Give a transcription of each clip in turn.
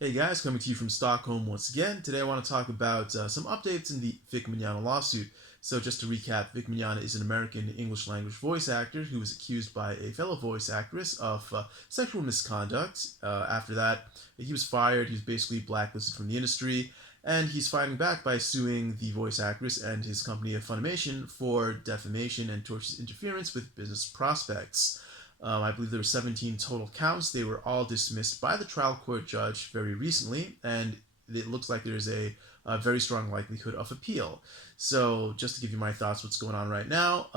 Hey guys, coming to you from Stockholm once again. Today I want to talk about some updates in the Vic Mignogna lawsuit. So just to recap, Vic Mignogna is an American English language voice actor who was accused by a fellow voice actress of sexual misconduct. After that, he was fired. He was basically blacklisted from the industry, and he's fighting back by suing the voice actress and his company of Funimation for defamation and tortious interference with business prospects. I believe there were 17 total counts. They were all dismissed by the trial court judge very recently, and it looks like there's a very strong likelihood of appeal. So, just to give you my thoughts, what's going on right now,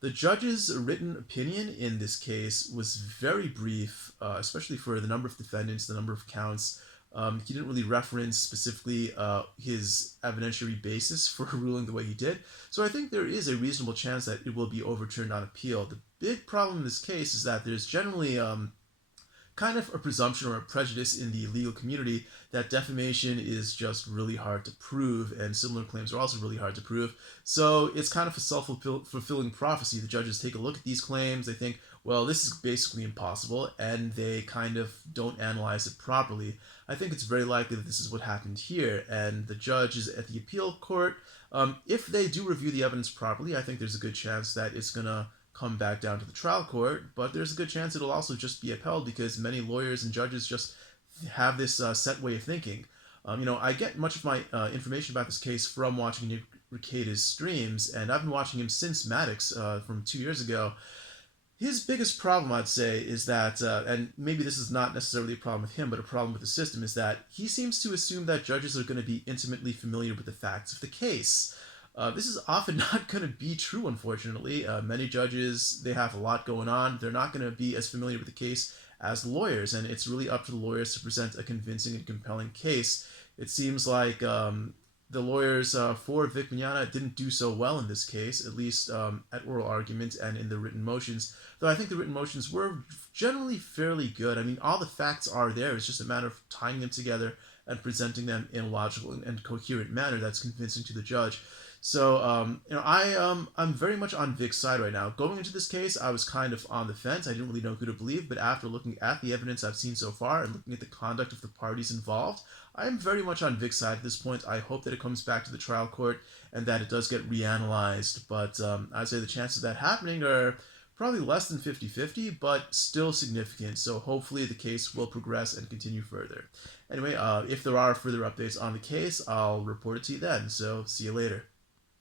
the judge's written opinion in this case was very brief, especially for the number of defendants, the number of counts. He didn't really reference specifically his evidentiary basis for ruling the way he did. So I think there is a reasonable chance that it will be overturned on appeal. The big problem in this case is that there's generally kind of a presumption or a prejudice in the legal community that defamation is just really hard to prove, and similar claims are also really hard to prove. So it's kind of a self-fulfilling prophecy. The judges take a look at these claims, they think, well, this is basically impossible, and they kind of don't analyze it properly. I think it's very likely that this is what happened here, and the judges at the appeal court, if they do review the evidence properly, I think there's a good chance that it's going to come back down to the trial court, but there's a good chance it'll also just be upheld because many lawyers and judges just have this set way of thinking. I get much of my information about this case from watching Nick Rekieta's streams, and I've been watching him since Maddox from 2 years ago. His biggest problem, I'd say, is that, and maybe this is not necessarily a problem with him, but a problem with the system, is that he seems to assume that judges are going to be intimately familiar with the facts of the case. This is often not going to be true, unfortunately. Many judges, they have a lot going on. They're not going to be as familiar with the case as lawyers, and it's really up to the lawyers to present a convincing and compelling case. It seems like the lawyers for Vic Mignogna didn't do so well in this case, at least at oral arguments and in the written motions. Though I think the written motions were generally fairly good. I mean, all the facts are there. It's just a matter of tying them together and presenting them in a logical and coherent manner that's convincing to the judge. So, I'm very much on Vic's side right now. Going into this case, I was kind of on the fence. I didn't really know who to believe, but after looking at the evidence I've seen so far and looking at the conduct of the parties involved, I am very much on Vic's side at this point. I hope that it comes back to the trial court and that it does get reanalyzed, but I'd say the chances of that happening are probably less than 50-50, but still significant. So hopefully the case will progress and continue further. Anyway, if there are further updates on the case, I'll report it to you then. So see you later.